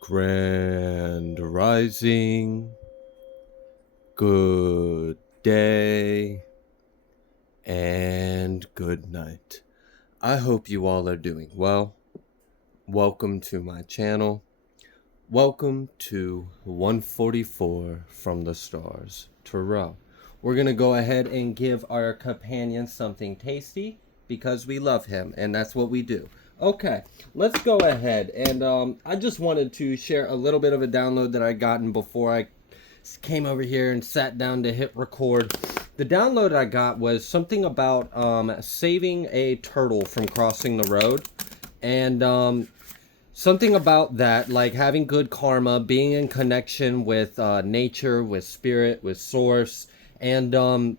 Grand Rising, good day, and good night. I hope you all are doing well. Welcome to my channel. Welcome to 144 from the stars, Tarot. We're going to go ahead and give our companion something tasty because we love him, and that's what we do. Okay, let's go ahead. And I just wanted to share a little bit of a download that I gotten before I came over here and sat down to hit record. The download I got was something about saving a turtle from crossing the road. And something about that, like having good karma, being in connection with nature, with spirit, with source. And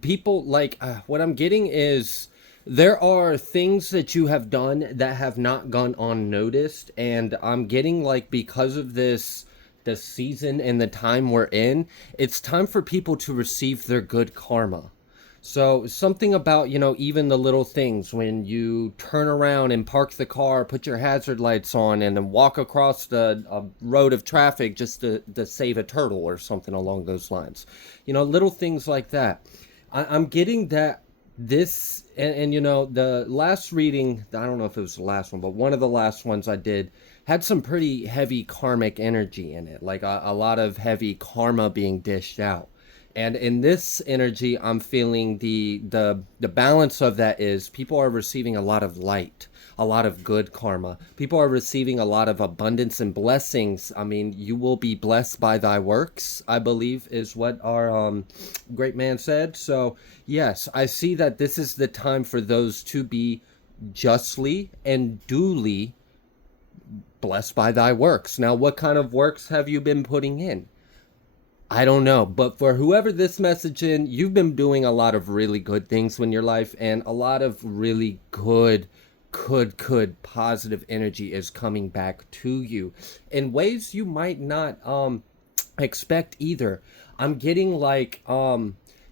people like what I'm getting is there are things that you have done that have not gone unnoticed. And I'm getting like because of this, the season and the time we're in, it's time for people to receive their good karma. So something about, even the little things when you turn around and park the car, put your hazard lights on, and then walk across the road of traffic just to save a turtle or something along those lines. Little things like that. I'm getting that this, and the last reading, I don't know if it was the last one, but one of the last ones I did had some pretty heavy karmic energy in it, like a lot of heavy karma being dished out. And in this energy, I'm feeling the balance of that is people are receiving a lot of light, a lot of good karma. People are receiving a lot of abundance and blessings. I mean, you will be blessed by thy works, I believe is what our great man said. So yes, I see that this is the time for those to be justly and duly blessed by thy works. Now, what kind of works have you been putting in? I don't know, but for whoever this message in, you've been doing a lot of really good things in your life, and a lot of really good positive energy is coming back to you in ways you might not expect either. I'm getting like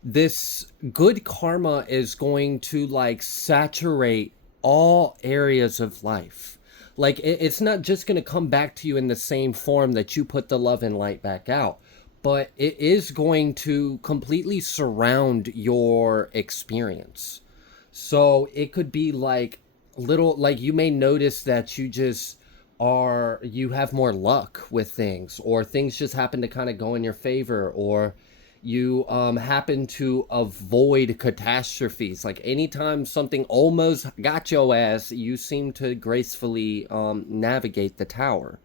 this good karma is going to like saturate all areas of life. Like it's not just going to come back to you in the same form that you put the love and light back out, but it is going to completely surround your experience. So it could be like little, like you may notice that you have more luck with things, or things just happen to kind of go in your favor, or you happen to avoid catastrophes. Like anytime something almost got your ass, you seem to gracefully navigate the tower.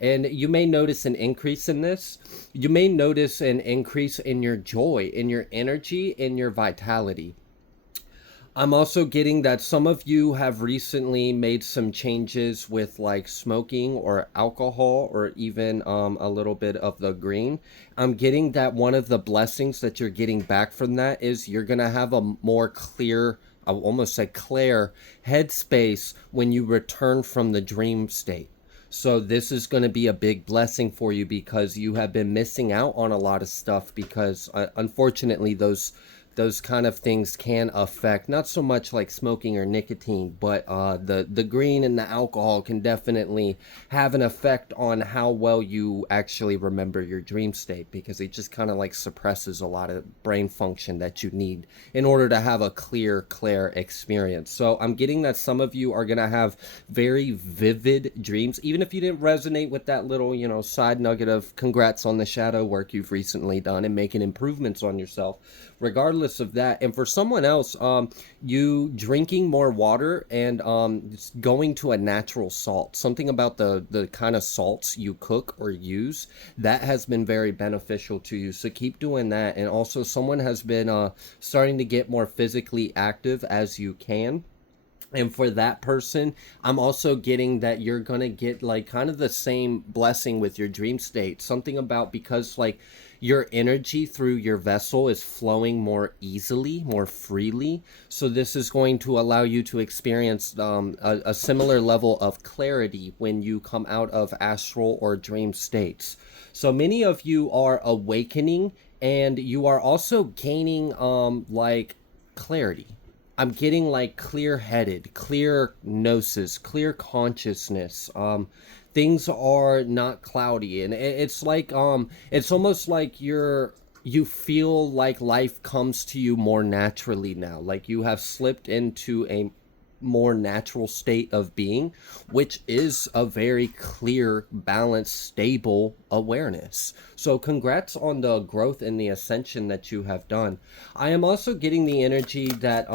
And you may notice an increase in this. You may notice an increase in your joy, in your energy, in your vitality. I'm also getting that some of you have recently made some changes with like smoking or alcohol, or even a little bit of the green. I'm getting that one of the blessings that you're getting back from that is you're going to have a more clear, I almost say clear headspace when you return from the dream state. So this is going to be a big blessing for you because you have been missing out on a lot of stuff because unfortunately those kind of things can affect, not so much like smoking or nicotine, but the green and the alcohol can definitely have an effect on how well you actually remember your dream state, because it just kind of like suppresses a lot of brain function that you need in order to have a clear experience. So I'm getting that some of you are going to have very vivid dreams, even if you didn't resonate with that little, side nugget of congrats on the shadow work you've recently done and making improvements on yourself. Regardless of that, and for someone else, you drinking more water and going to a natural salt, something about the kind of salts you cook or use, that has been very beneficial to you. So keep doing that. And also someone has been starting to get more physically active as you can. And for that person, I'm also getting that you're going to get like kind of the same blessing with your dream state. Something about, because like your energy through your vessel is flowing more easily, more freely. So this is going to allow you to experience a similar level of clarity when you come out of astral or dream states. So many of you are awakening, and you are also gaining like clarity. I'm getting like clear-headed, clear gnosis, clear consciousness. things are not cloudy, and it's like it's almost like you feel like life comes to you more naturally now, like you have slipped into a more natural state of being, which is a very clear, balanced, stable awareness. So, congrats on the growth and the ascension that you have done. I am also getting the energy that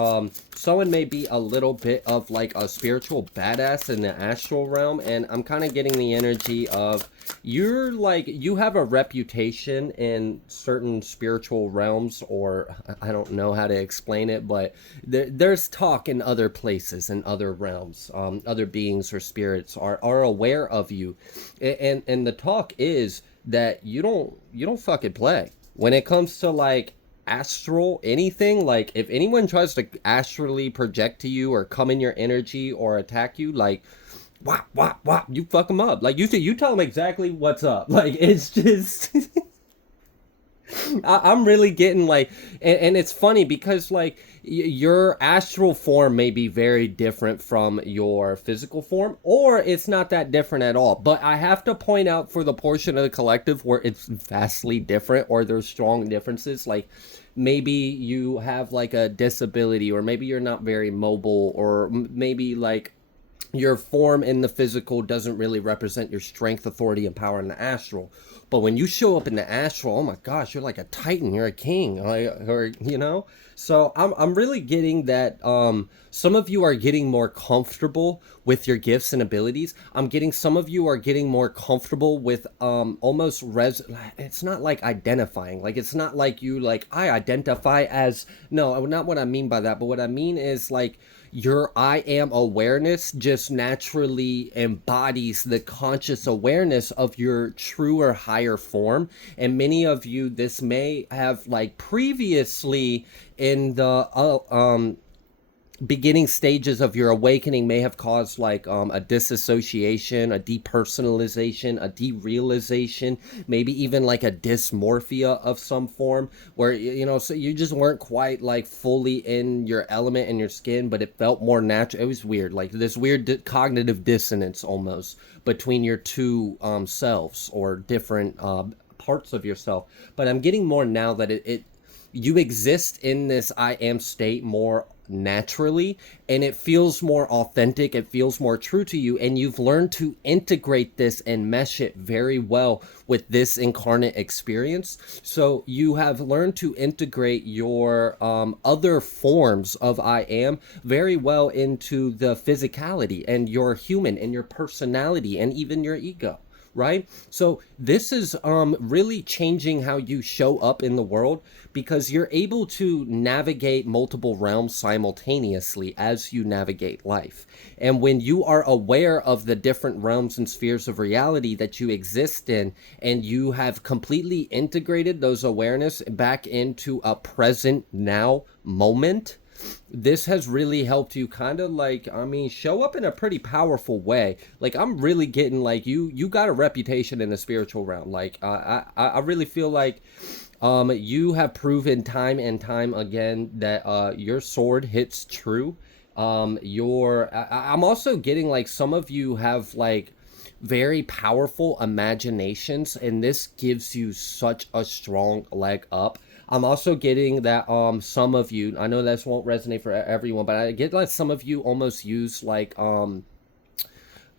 someone may be a little bit of like a spiritual badass in the astral realm, and I'm kind of getting the energy of you're like you have a reputation in certain spiritual realms, or I don't know how to explain it, but there's talk in other places, in other realms, other beings or spirits are aware of you, and the talk is that you don't fucking play when it comes to like astral anything. Like if anyone tries to astrally project to you or come in your energy or attack you, like whop whop whop, you fuck them up. Like you tell them exactly what's up. Like it's just I'm really getting like, and it's funny because like your astral form may be very different from your physical form, or it's not that different at all. But I have to point out for the portion of the collective where it's vastly different, or there's strong differences, like maybe you have like a disability, or maybe you're not very mobile, or maybe like your form in the physical doesn't really represent your strength, authority, and power in the astral. But when you show up in the astral, oh my gosh, you're like a titan, you're a king, or you know. So I'm really getting that some of you are getting more comfortable with your gifts and abilities. I'm getting some of you are getting more comfortable with almost it's not like identifying. Like it's not like you like I identify as, no, not what I mean by that, but what I mean is like your I am awareness just naturally embodies the conscious awareness of your truer higher form. And many of you, this may have like previously in the beginning stages of your awakening may have caused like a disassociation, a depersonalization, a derealization, maybe even like a dysmorphia of some form, where you know, so you just weren't quite like fully in your element in your skin, but it felt more natural. It was weird, like this weird cognitive dissonance almost between your two selves, or different parts of yourself. But I'm getting more now that it you exist in this I am state more naturally, and it feels more authentic, it feels more true to you, and you've learned to integrate this and mesh it very well with this incarnate experience. So you have learned to integrate your other forms of I am very well into the physicality and your human and your personality and even your ego, right? So this is really changing how you show up in the world, because you're able to navigate multiple realms simultaneously as you navigate life. And when you are aware of the different realms and spheres of reality that you exist in, and you have completely integrated those awareness back into a present now moment, this has really helped you kind of like, I mean, show up in a pretty powerful way. Like I'm really getting like you got a reputation in the spiritual realm. Like I really feel like you have proven time and time again that your sword hits true. I'm also getting like some of you have like very powerful imaginations, and this gives you such a strong leg up. I'm also getting that some of you, I know this won't resonate for everyone, but I get like some of you almost use like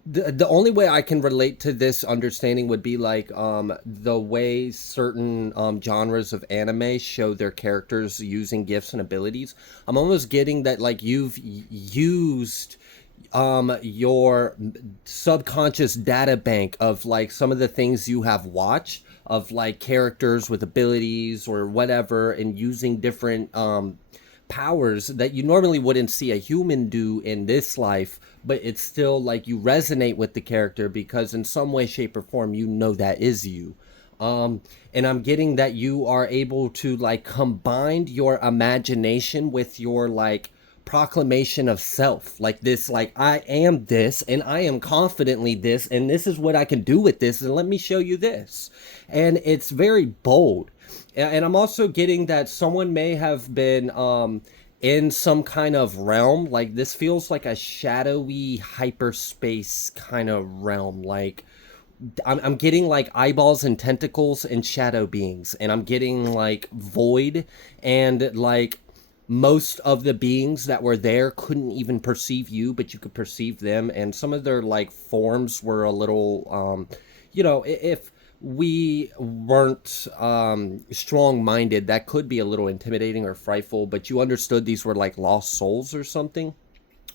the only way I can relate to this understanding would be like the way certain genres of anime show their characters using gifts and abilities. I'm almost getting that like you've used your subconscious data bank of like some of the things you have watched of like characters with abilities or whatever, and using different powers that you normally wouldn't see a human do in this life, but it's still like you resonate with the character because in some way, shape, or form you know that is you. And I'm getting that you are able to like combine your imagination with your like proclamation of self, like this, like I am this and I am confidently this and this is what I can do with this, and let me show you this. And it's very bold. And I'm also getting that someone may have been in some kind of realm. Like this feels like a shadowy hyperspace kind of realm. Like I'm getting like eyeballs and tentacles and shadow beings, and I'm getting like void, and like most of the beings that were there couldn't even perceive you, but you could perceive them, and some of their like forms were a little, if we weren't strong-minded, that could be a little intimidating or frightful, but you understood these were like lost souls or something,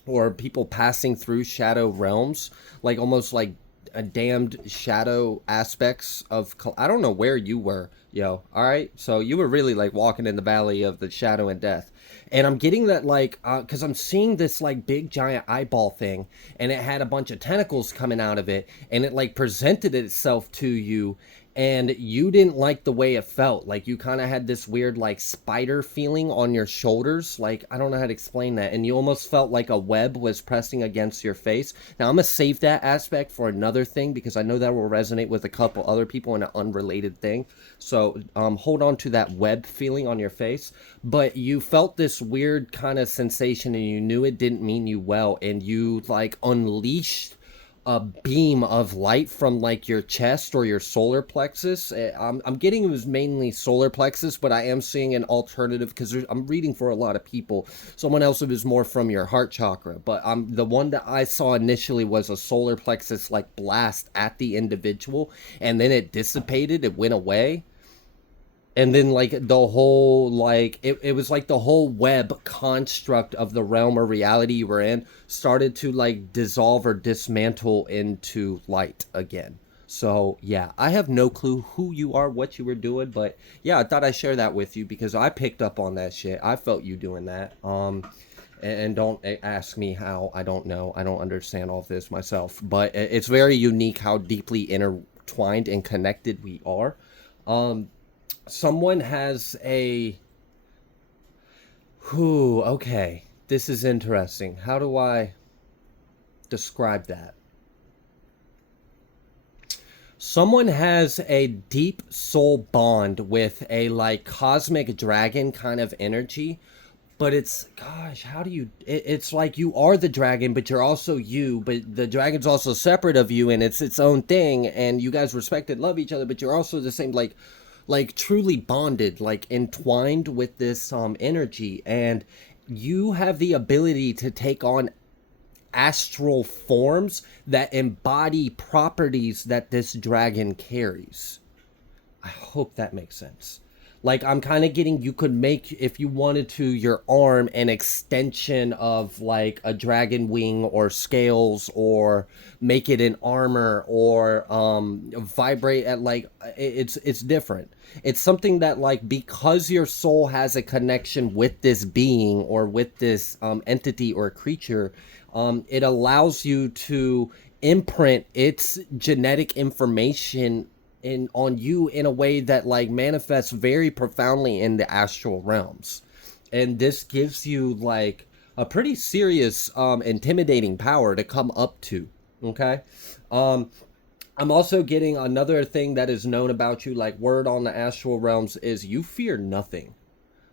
or people passing through shadow realms, like almost like a damned shadow aspects of. I don't know where you were, yo. All right, so you were really like walking in the valley of the shadow and death, and I'm getting that like, because I'm seeing this like big giant eyeball thing, and it had a bunch of tentacles coming out of it, and it like presented itself to you, and you didn't like the way it felt. Like you kind of had this weird like spider feeling on your shoulders. Like I don't know how to explain that. And you almost felt like a web was pressing against your face. Now I'm gonna save that aspect for another thing because I know that will resonate with a couple other people in an unrelated thing. So hold on to that web feeling on your face. But you felt this weird kind of sensation, and you knew it didn't mean you well, and you like unleashed a beam of light from like your chest or your solar plexus. I'm getting it was mainly solar plexus, but I am seeing an alternative because I'm reading for a lot of people. Someone else it was more from your heart chakra, but the one that I saw initially was a solar plexus like blast at the individual, and then it dissipated, it went away, and then like the whole like it was like the whole web construct of the realm or reality you were in started to like dissolve or dismantle into light again. So yeah, I have no clue who you are, what you were doing, but yeah, I thought I'd share that with you because I picked up on that shit. I felt you doing that. And don't ask me how. I don't know. I don't understand all of this myself, but it's very unique how deeply intertwined and connected we are. um Someone has a who okay, this is interesting. How do I describe that? Someone has a deep soul bond with a like cosmic dragon kind of energy, but it's gosh, how do you it's like you are the dragon, but you're also you, but the dragon's also separate of you, and it's its own thing, and you guys respect and love each other, but you're also the same, like truly bonded, like entwined with this energy, and you have the ability to take on astral forms that embody properties that this dragon carries. I hope that makes sense. Like I'm kind of getting you could make, if you wanted to, your arm an extension of like a dragon wing or scales, or make it an armor, or vibrate at like it's different. It's something that like because your soul has a connection with this being or with this entity or creature, it allows you to imprint its genetic information in on you in a way that like manifests very profoundly in the astral realms. And this gives you like a pretty serious intimidating power to come up to. Okay. um I'm also getting another thing that is known about you, like word on the astral realms is you fear nothing.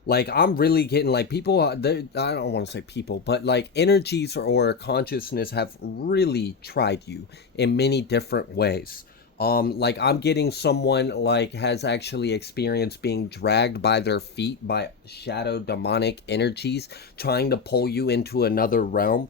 Like I'm really getting like people, I don't want to say people, but like energies or consciousness have really tried you in many different ways. Like I'm getting someone like has actually experienced being dragged by their feet by shadow demonic energies trying to pull you into another realm,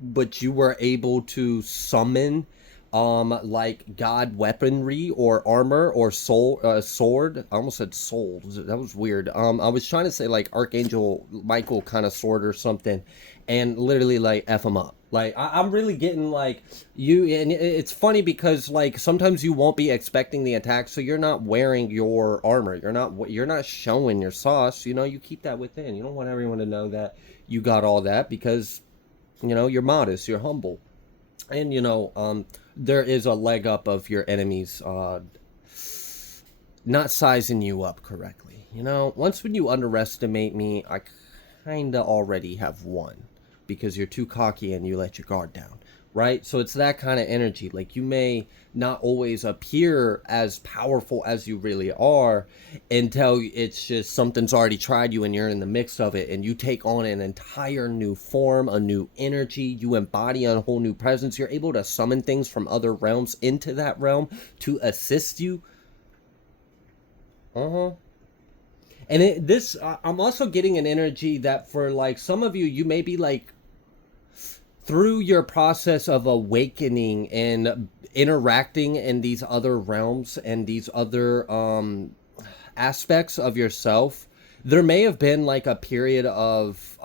but you were able to summon like god weaponry or armor or soul sword. I almost said soul, that was weird. I was trying to say like archangel Michael kind of sword or something, and literally like f them up. Like I'm really getting like you, and it's funny because like sometimes you won't be expecting the attack, so you're not wearing your armor, you're not showing your sauce, you keep that within. You don't want everyone to know that you got all that because you're modest, you're humble. And there is a leg up of your enemies not sizing you up correctly. Once when you underestimate me, I kinda already have won because you're too cocky and you let your guard down. right? So it's that kind of energy. Like you may not always appear as powerful as you really are until it's just something's already tried you and you're in the mix of it and you take on an entire new form, a new energy, you embody a whole new presence. You're able to summon things from other realms into that realm to assist you. Uh-huh. And I'm also getting an energy that for like some of you, you may be like through your process of awakening and interacting in these other realms and these other aspects of yourself, there may have been like a period of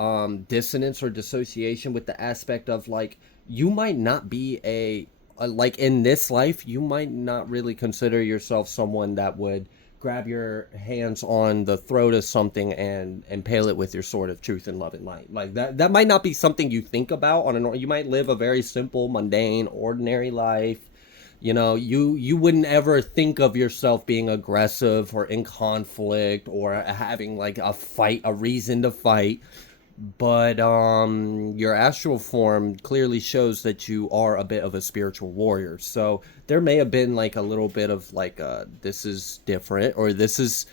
dissonance or dissociation with the aspect of like you might not be a like in this life you might not really consider yourself someone that would grab your hands on the throat of something and impale it with your sword of truth and love and light. Like that might not be something you think about on a, you might live a very simple, mundane, ordinary life. You know, you wouldn't ever think of yourself being aggressive or in conflict or having like a fight, a reason to fight. But your astral form clearly shows that you are a bit of a spiritual warrior. So there may have been like a little bit of like this is different or this is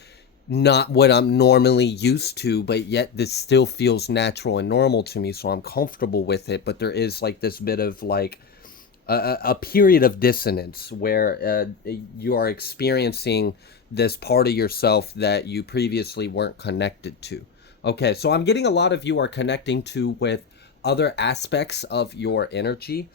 not what I'm normally used to, but yet this still feels natural and normal to me, so I'm comfortable with it. But there is like this bit of like a period of dissonance where you are experiencing this part of yourself that you previously weren't connected to. Okay, so I'm getting a lot of you are connecting to with other aspects of your energy.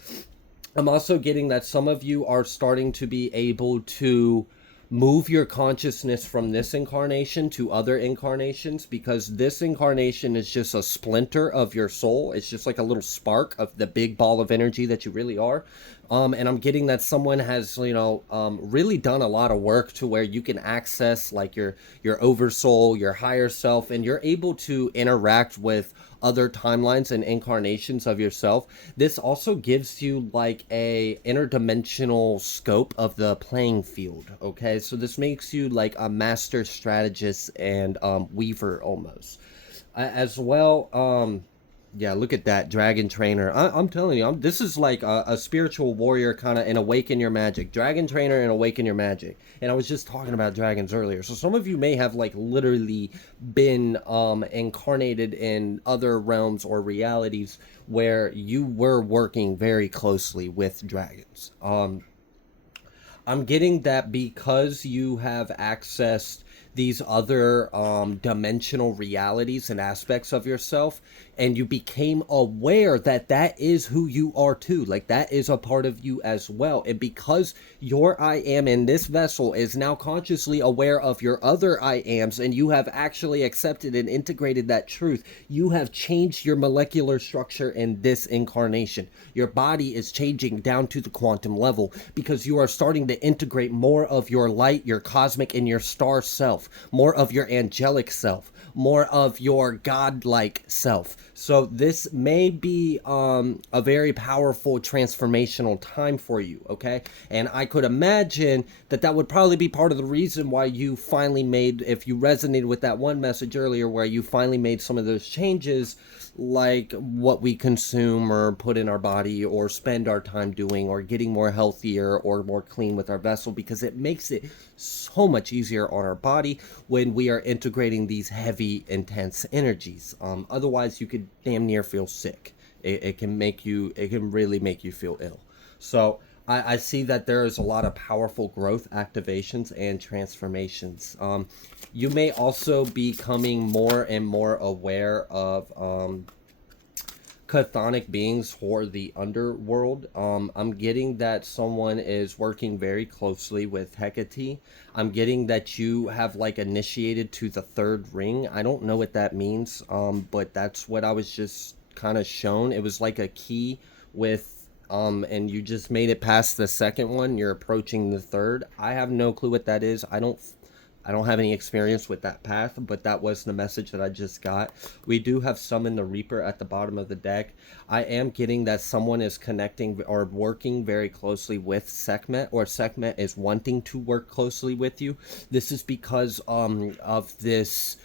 I'm also getting that some of you are starting to be able to move your consciousness from this incarnation to other incarnations, because this incarnation is just a splinter of your soul. It's just like a little spark of the big ball of energy that you really are. And I'm getting that someone has, really done a lot of work to where you can access like your oversoul, your higher self, and you're able to interact with other timelines and incarnations of yourself. This also gives you like a interdimensional scope of the playing field. Okay, so this makes you like a master strategist and weaver almost, as well. Yeah, look at that dragon trainer. I'm telling you, this is like a spiritual warrior kind of in Awaken Your Magic. Dragon trainer and Awaken Your Magic. And I was just talking about dragons earlier. So some of you may have like literally been incarnated in other realms or realities where you were working very closely with dragons. I'm getting that because you have accessed these other dimensional realities and aspects of yourself, and you became aware that that is who you are too, like that is a part of you as well. And because your I am in this vessel is now consciously aware of your other I ams, and you have actually accepted and integrated that truth, you have changed your molecular structure in this incarnation. Your body is changing down to the quantum level because you are starting to integrate more of your light, your cosmic, and your star self, more of your angelic self, more of your godlike self. So this may be a very powerful transformational time for you, okay? And I could imagine that that would probably be part of the reason why you finally made, if you resonated with that one message earlier where you finally made some of those changes, like what we consume or put in our body or spend our time doing, or getting more healthier or more clean with our vessel, because it makes it so much easier on our body when we are integrating these heavy, intense energies. Otherwise, you could damn near feel sick. It can make you, it can really make you feel ill. So I see that there is a lot of powerful growth activations and transformations. You may also be becoming more and more aware of chthonic beings for the underworld. I'm getting that someone is working very closely with Hecate. I'm getting that you have like initiated to the third ring. I don't know what that means, but that's what I was just kind of shown. It was like a key with and you just made it past the second one. You're approaching the third. I have no clue what that is. I don't have any experience with that path, but that was the message that I just got. We do have Summon the Reaper at the bottom of the deck. I am getting that someone is connecting or working very closely with Sekhmet, or Sekhmet is wanting to work closely with you. This is because of this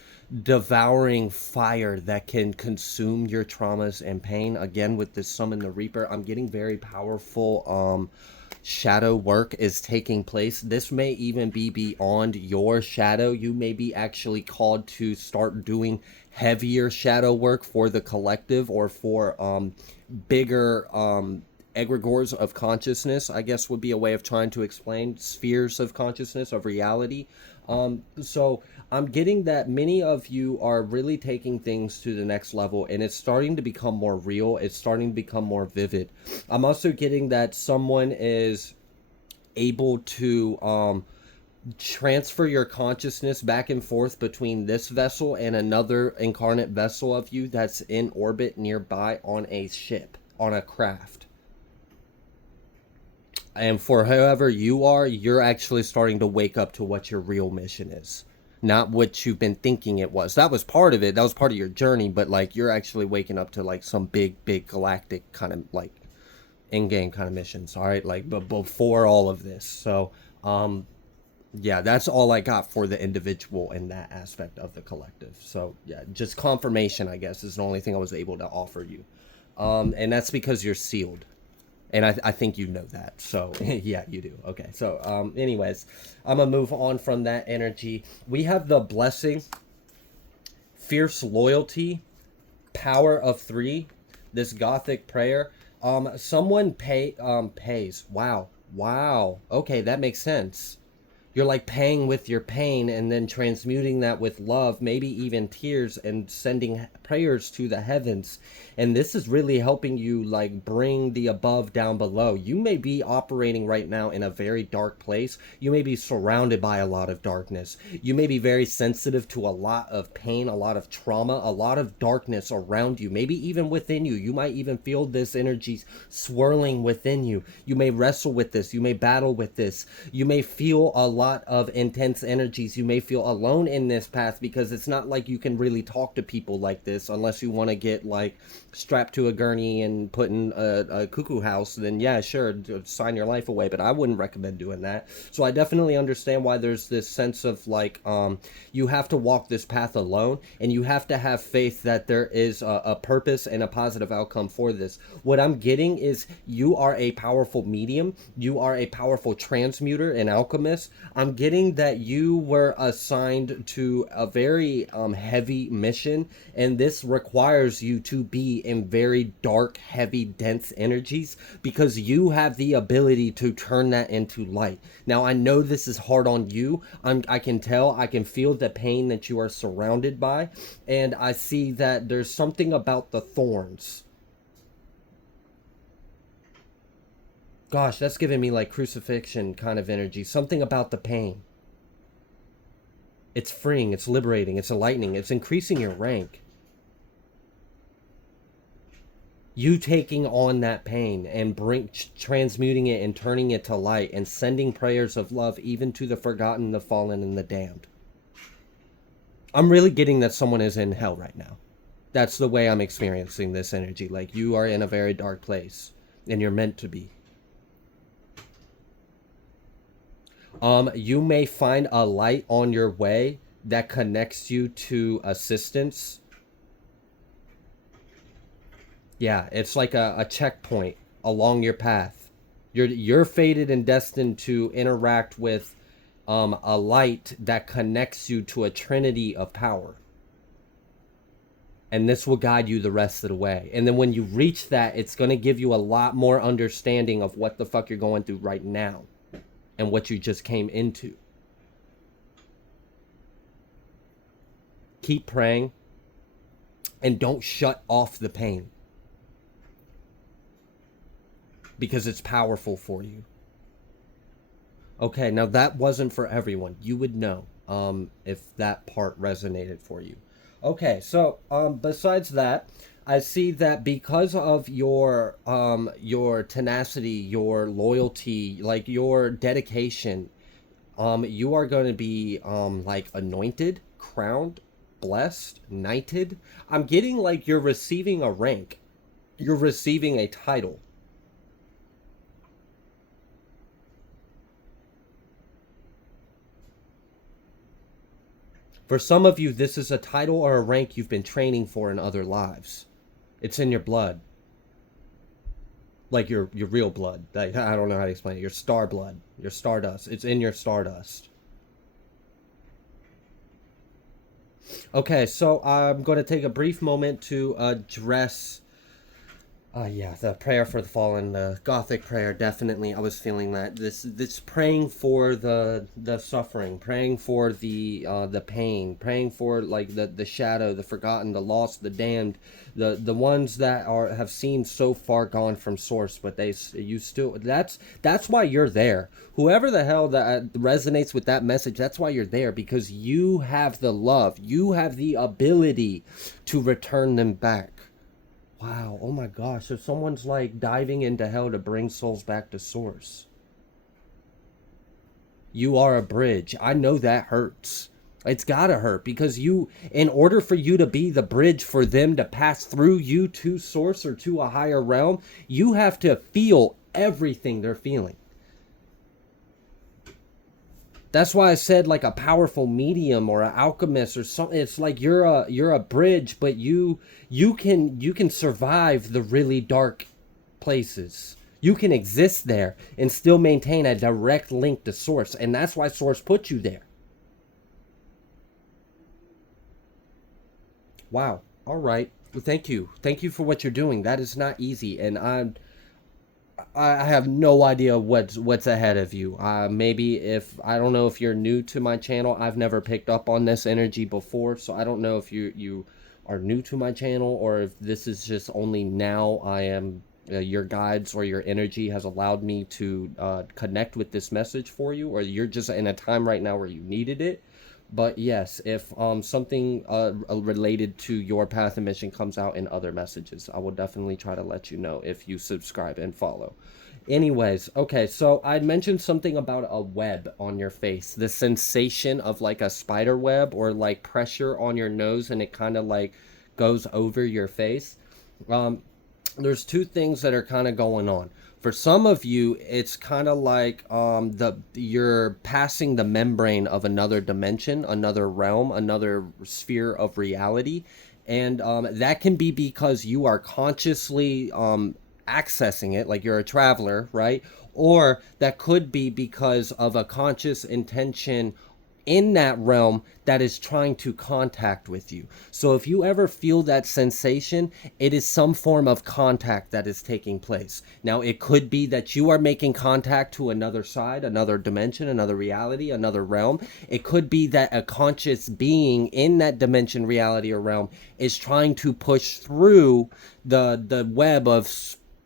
devouring fire that can consume your traumas and pain. Again, with this summon the Reaper, I'm getting very powerful shadow work is taking place. This may even be beyond your shadow. You may be actually called to start doing heavier shadow work for the collective, or for bigger egregores of consciousness, I guess would be a way of trying to explain spheres of consciousness, of reality. So I'm getting that many of you are really taking things to the next level, and it's starting to become more real. It's starting to become more vivid. I'm also getting that someone is able to transfer your consciousness back and forth between this vessel and another incarnate vessel of you that's in orbit nearby on a ship, on a craft. And for whoever you are, you're actually starting to wake up to what your real mission is. Not what you've been thinking it was. That was part of it. That was part of your journey. But like, you're actually waking up to like some big galactic kind of like in-game kind of missions. All right. Like, but before all of this. So, yeah, that's all I got for the individual in that aspect of the collective. So yeah, just confirmation, I guess, is the only thing I was able to offer you. And that's because you're sealed. And I think you know that. So, yeah, you do. Okay. So, anyways, I'm going to move on from that energy. We have the blessing, fierce loyalty, power of 3, this gothic prayer. Someone pays. Wow. Wow. Okay, that makes sense. You're like paying with your pain and then transmuting that with love, maybe even tears, and sending prayers to the heavens. And this is really helping you like bring the above down below. You may be operating right now in a very dark place. You may be surrounded by a lot of darkness. You may be very sensitive to a lot of pain, a lot of trauma, a lot of darkness around you, maybe even within you. You might even feel this energy swirling within you. You may wrestle with this. You may battle with this. You may feel a lot of intense energies. You may feel alone in this path because it's not like you can really talk to people like this unless you want to get like strapped to a gurney and put in a cuckoo house. Then yeah, sure, sign your life away, but I wouldn't recommend doing that. So I definitely understand why there's this sense of like you have to walk this path alone, and you have to have faith that there is a purpose and a positive outcome for this. What I'm getting is you are a powerful medium. You are a powerful transmuter and alchemist. I'm getting that you were assigned to a very heavy mission, and this requires you to be in very dark, heavy, dense energies because you have the ability to turn that into light. Now, I know this is hard on you. I can tell, I can feel the pain that you are surrounded by, and I see that there's something about the thorns. Gosh, that's giving me like crucifixion kind of energy. Something about the pain. It's freeing, it's liberating, it's enlightening, it's increasing your rank. You taking on that pain and transmuting it and turning it to light and sending prayers of love even to the forgotten, the fallen, and the damned. I'm really getting that someone is in hell right now. That's the way I'm experiencing this energy. Like you are in a very dark place and you're meant to be. You may find a light on your way that connects you to assistance. Yeah, it's like a checkpoint along your path. You're fated and destined to interact with a light that connects you to a trinity of power. And this will guide you the rest of the way. And then when you reach that, it's going to give you a lot more understanding of what the fuck you're going through right now and what you just came into. Keep praying and don't shut off the pain because it's powerful for you. Okay, now that wasn't for everyone. You would know if that part resonated for you. Okay, so besides that, I see that because of your tenacity, your loyalty, like your dedication, you are going to be like anointed, crowned, blessed, knighted. I'm getting like you're receiving a rank. You're receiving a title. For some of you, this is a title or a rank you've been training for in other lives. It's in your blood. Like your real blood. Like, I don't know how to explain it. Your star blood. Your stardust. It's in your stardust. Okay, so I'm going to take a brief moment to address yeah, the prayer for the fallen, the Gothic prayer, definitely. I was feeling that. This praying for the suffering, praying for the pain, praying for like the shadow, the forgotten, the lost, the damned, the ones that have seemed so far gone from source, but you still, that's why you're there. Whoever the hell that resonates with that message, that's why you're there, because you have the love, you have the ability to return them back. Wow, oh my gosh, so someone's like diving into hell to bring souls back to source. You are a bridge. I know that hurts. It's gotta hurt because in order for you to be the bridge for them to pass through you to source or to a higher realm, you have to feel everything they're feeling. That's why I said like a powerful medium or an alchemist or something. It's like you're a bridge, but you can survive the really dark places. You can exist there and still maintain a direct link to source, and that's why source put you there. Wow. All right. Well, thank you. Thank you for what you're doing. That is not easy, and I have no idea what's ahead of you. Maybe if I don't know if you're new to my channel, I've never picked up on this energy before, so I don't know if you are new to my channel or if this is just only now I am your guides or your energy has allowed me to connect with this message for you, or you're just in a time right now where you needed it. But yes, if something related to your path and mission comes out in other messages, I will definitely try to let you know if you subscribe and follow. Anyways, okay, so I mentioned something about a web on your face. The sensation of like a spider web or like pressure on your nose and it kind of like goes over your face. Um, there's two things that are kind of going on. For some of you, it's kind of like you're passing the membrane of another dimension, another realm, another sphere of reality, and that can be because you are consciously accessing it, like you're a traveler, right? Or that could be because of a conscious intention in that realm that is trying to contact with you. So if you ever feel that sensation, it is some form of contact that is taking place. Now, it could be that you are making contact to another side, another dimension, another reality, another realm. It could be that a conscious being in that dimension, reality, or realm is trying to push through the web of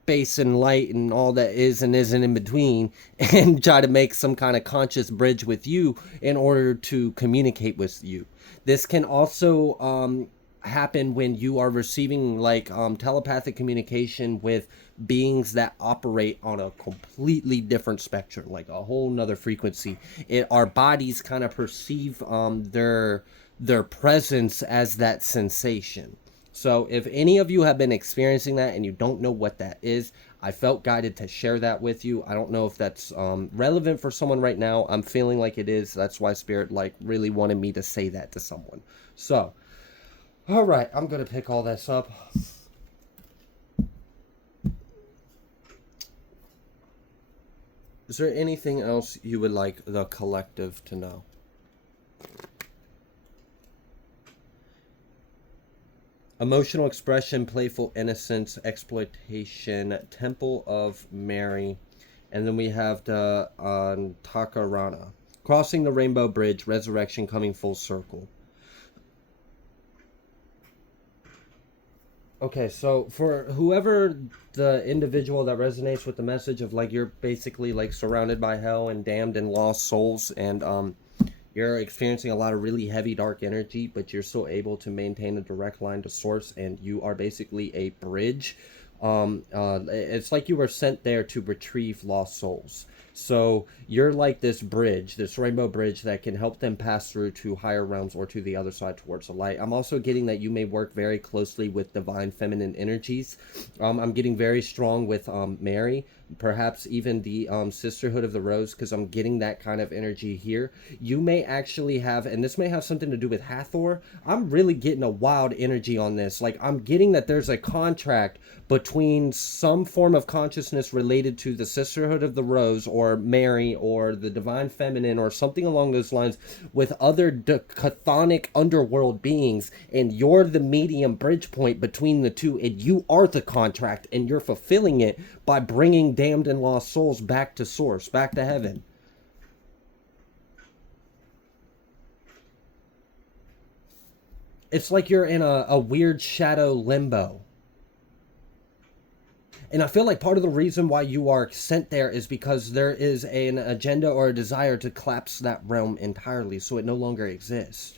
space and light and all that is and isn't in between and try to make some kind of conscious bridge with you in order to communicate with you. This can also happen when you are receiving like telepathic communication with beings that operate on a completely different spectrum, like a whole nother frequency. Our bodies kind of perceive their presence as that sensation. So if any of you have been experiencing that and you don't know what that is, I felt guided to share that with you. I don't know if that's relevant for someone right now. I'm feeling like it is. That's why Spirit like really wanted me to say that to someone. So, all right, I'm going to pick all this up. Is there anything else you would like the collective to know? Emotional expression, playful innocence, exploitation, Temple of Mary, and then we have the Takarana. Crossing the Rainbow Bridge, resurrection coming full circle. Okay, so for whoever the individual that resonates with the message of like you're basically like surrounded by hell and damned and lost souls and you're experiencing a lot of really heavy dark energy, but you're still able to maintain a direct line to source, and you are basically a bridge. It's like you were sent there to retrieve lost souls. So you're like this bridge, this rainbow bridge that can help them pass through to higher realms or to the other side towards the light. I'm also getting that you may work very closely with divine feminine energies. I'm getting very strong with Mary, perhaps even the Sisterhood of the Rose, because I'm getting that kind of energy here. You may actually have, and this may have something to do with Hathor. I'm really getting a wild energy on this. Like, I'm getting that there's a contract between some form of consciousness related to the Sisterhood of the Rose or Mary or the Divine Feminine or something along those lines with other chthonic underworld beings, and you're the medium bridge point between the two, and you are the contract, and you're fulfilling it by bringing damned and lost souls back to source, back to heaven. It's like you're in a weird shadow limbo. And I feel like part of the reason why you are sent there is because there is an agenda or a desire to collapse that realm entirely so it no longer exists.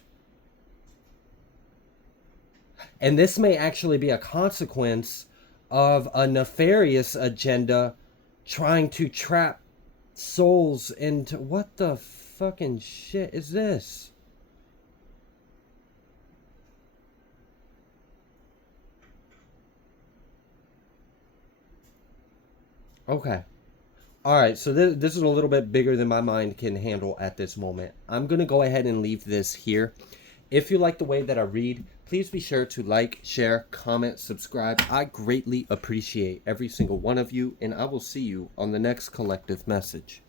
And this may actually be a consequence of a nefarious agenda trying to trap souls into... What the fucking shit is this? Okay. All right, so this is a little bit bigger than my mind can handle at this moment. I'm going to go ahead and leave this here. If you like the way that I read, please be sure to like, share, comment, subscribe. I greatly appreciate every single one of you, and I will see you on the next collective message.